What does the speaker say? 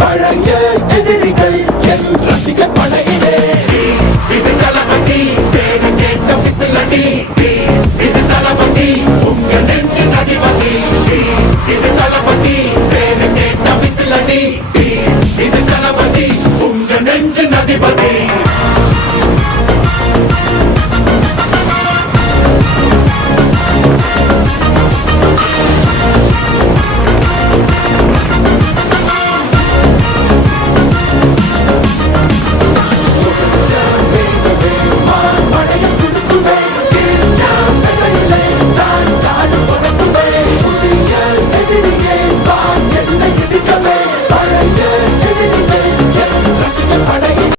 பழைய எதிரிகள் என் ரசிக படையிலே. இது தளபதி பேரு கேட்ட விசிலடி. இது தளபதி உங்க நெஞ்சின் அதிபதி. இது தளபதி பேரு கேட்ட விசிலடி. இது தளபதி உங்க நெஞ்சின் அதிபதி.